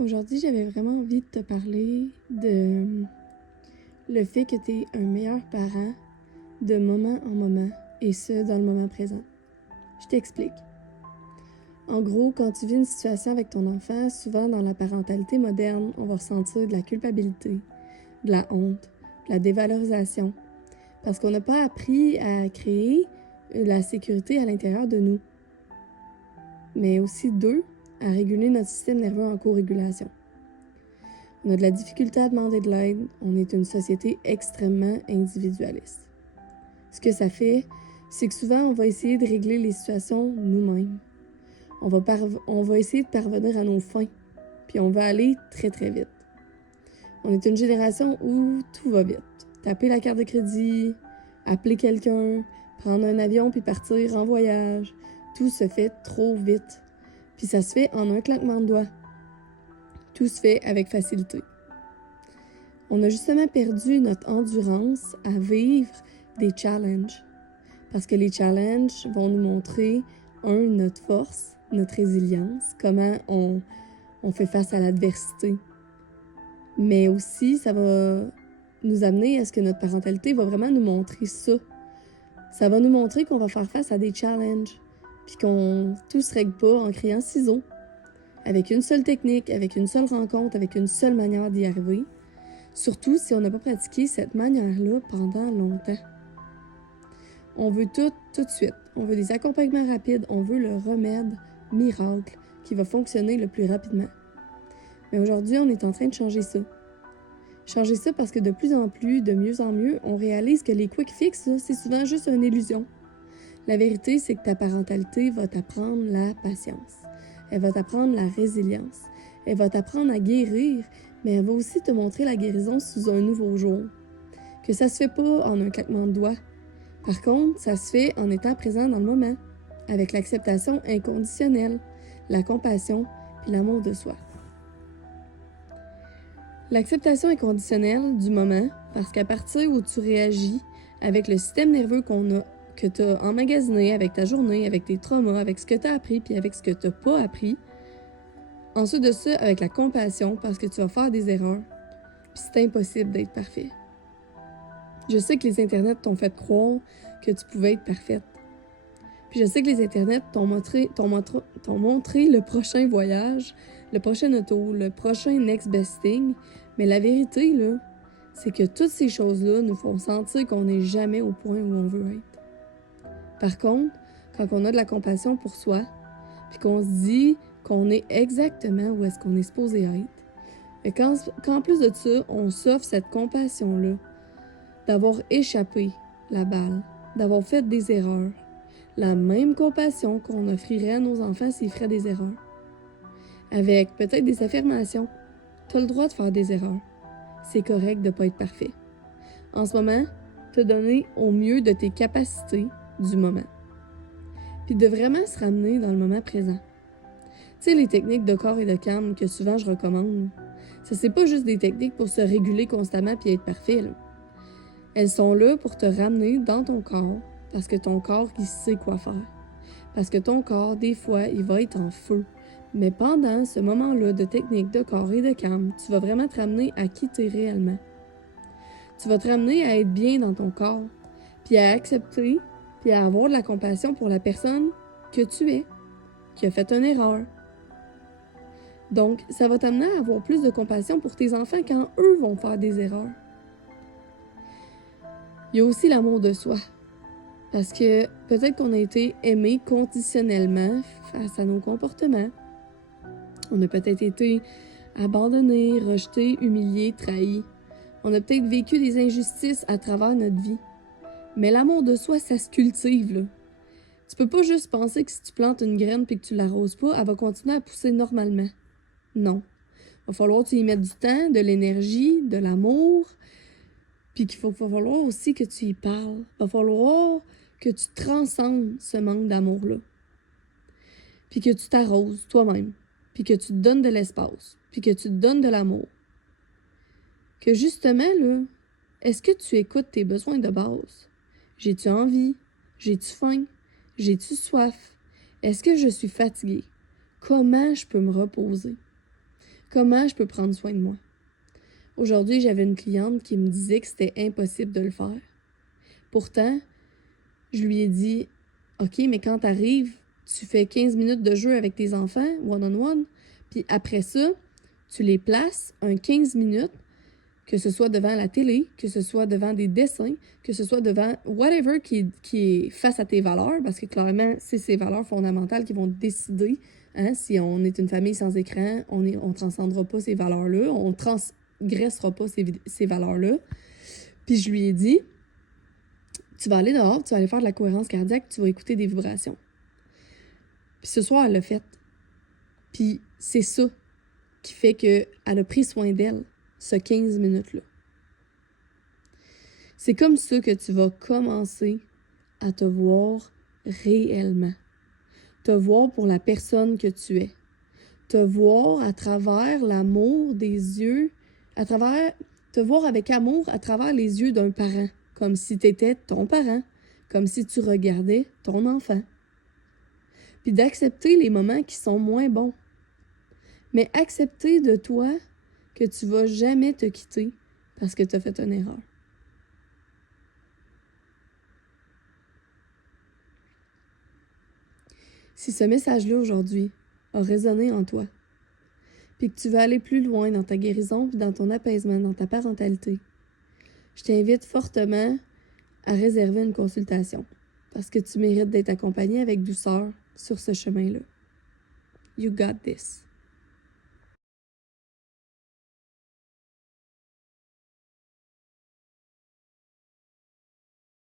Aujourd'hui, j'avais vraiment envie de te parler de le fait que tu es un meilleur parent de moment en moment, et ce, dans le moment présent. Je t'explique. En gros, quand tu vis une situation avec ton enfant, souvent dans la parentalité moderne, on va ressentir de la culpabilité, de la honte, de la dévalorisation, parce qu'on n'a pas appris à créer la sécurité à l'intérieur de nous, mais aussi à réguler notre système nerveux en co-régulation. On a de la difficulté à demander de l'aide. On est une société extrêmement individualiste. Ce que ça fait, c'est que souvent, on va essayer de régler les situations nous-mêmes. On va essayer de parvenir à nos fins, puis on va aller très, très vite. On est une génération où tout va vite. Taper la carte de crédit, appeler quelqu'un, prendre un avion puis partir en voyage. Tout se fait trop vite. Puis ça se fait en un claquement de doigts. Tout se fait avec facilité. On a justement perdu notre endurance à vivre des challenges. Parce que les challenges vont nous montrer, notre force, notre résilience, comment on fait face à l'adversité. Mais aussi, ça va nous amener à ce que notre parentalité va vraiment nous montrer ça. Ça va nous montrer qu'on va faire face à des challenges, puis qu'on tout se règle pas en criant ciseaux, avec une seule technique, avec une seule rencontre, avec une seule manière d'y arriver. Surtout si on n'a pas pratiqué cette manière-là pendant longtemps. On veut tout de suite. On veut des accompagnements rapides. On veut le remède miracle qui va fonctionner le plus rapidement. Mais aujourd'hui, on est en train de changer ça. Changer ça parce que de plus en plus, de mieux en mieux, on réalise que les quick fix, c'est souvent juste une illusion. La vérité, c'est que ta parentalité va t'apprendre la patience. Elle va t'apprendre la résilience. Elle va t'apprendre à guérir, mais elle va aussi te montrer la guérison sous un nouveau jour. Que ça se fait pas en un claquement de doigts. Par contre, ça se fait en étant présent dans le moment, avec l'acceptation inconditionnelle, la compassion puis l'amour de soi. L'acceptation inconditionnelle du moment, parce qu'à partir où tu réagis avec le système nerveux que tu as emmagasiné avec ta journée, avec tes traumas, avec ce que tu as appris puis avec ce que tu n'as pas appris, ensuite de ça, avec la compassion, parce que tu vas faire des erreurs, puis c'est impossible d'être parfait. Je sais que les internets t'ont fait croire que tu pouvais être parfaite. Puis je sais que les internets t'ont montré le prochain voyage, le prochain auto, le prochain next best thing. Mais la vérité, là, c'est que toutes ces choses-là nous font sentir qu'on n'est jamais au point où on veut être. Par contre, quand on a de la compassion pour soi, puis qu'on se dit qu'on est exactement où est-ce qu'on est supposé être, et qu'en plus de ça, on s'offre cette compassion-là, d'avoir échappé la balle, d'avoir fait des erreurs, la même compassion qu'on offrirait à nos enfants s'ils feraient des erreurs. Avec peut-être des affirmations. Tu as le droit de faire des erreurs. C'est correct de ne pas être parfait. En ce moment, te donner au mieux de tes capacités du moment. Puis de vraiment se ramener dans le moment présent. Tu sais, les techniques de corps et de calme que souvent je recommande, ça c'est pas juste des techniques pour se réguler constamment puis être parfait, là. Elles sont là pour te ramener dans ton corps, parce que ton corps, il sait quoi faire. Parce que ton corps, des fois, il va être en feu. Mais pendant ce moment-là de technique de corps et de calme, tu vas vraiment te ramener à qui tu es réellement. Tu vas te ramener à être bien dans ton corps, puis à accepter, puis à avoir de la compassion pour la personne que tu es, qui a fait une erreur. Donc, ça va t'amener à avoir plus de compassion pour tes enfants quand eux vont faire des erreurs. Il y a aussi l'amour de soi. Parce que peut-être qu'on a été aimé conditionnellement face à nos comportements. On a peut-être été abandonné, rejeté, humilié, trahi. On a peut-être vécu des injustices à travers notre vie. Mais l'amour de soi, ça se cultive, là. Tu peux pas juste penser que si tu plantes une graine et que tu l'arroses pas, elle va continuer à pousser normalement. Non. Il va falloir que tu y mettes du temps, de l'énergie, de l'amour. Puis va falloir aussi que tu y parles. Il va falloir que tu transcendes ce manque d'amour-là. Puis que tu t'arroses toi-même. Puis que tu te donnes de l'espace. Puis que tu te donnes de l'amour. Que justement, là, est-ce que tu écoutes tes besoins de base? J'ai-tu envie? J'ai-tu faim? J'ai-tu soif? Est-ce que je suis fatiguée? Comment je peux me reposer? Comment je peux prendre soin de moi? Aujourd'hui, j'avais une cliente qui me disait que c'était impossible de le faire. Pourtant, je lui ai dit, OK, mais quand t'arrives, tu fais 15 minutes de jeu avec tes enfants, one-on-one, puis après ça, tu les places un 15 minutes, que ce soit devant la télé, que ce soit devant des dessins, que ce soit devant whatever qui est face à tes valeurs, parce que clairement, c'est ces valeurs fondamentales qui vont décider, hein, si on est une famille sans écran, on transcendra pas ces valeurs-là, on transgressera pas ces valeurs-là. Puis je lui ai dit, tu vas aller dehors, tu vas aller faire de la cohérence cardiaque, tu vas écouter des vibrations. Puis ce soir, elle l'a fait. Puis c'est ça qui fait qu'elle a pris soin d'elle, ce 15 minutes-là. C'est comme ça que tu vas commencer à te voir réellement. Te voir pour la personne que tu es. Te voir à travers l'amour des yeux, te voir avec amour à travers les yeux d'un parent, comme si tu étais ton parent, comme si tu regardais ton enfant. Puis d'accepter les moments qui sont moins bons. Mais accepter de toi que tu vas jamais te quitter parce que tu as fait une erreur. Si ce message-là aujourd'hui a résonné en toi, puis que tu veux aller plus loin dans ta guérison, puis dans ton apaisement, dans ta parentalité, je t'invite fortement à réserver une consultation parce que tu mérites d'être accompagné avec douceur sur ce chemin-là. You got this.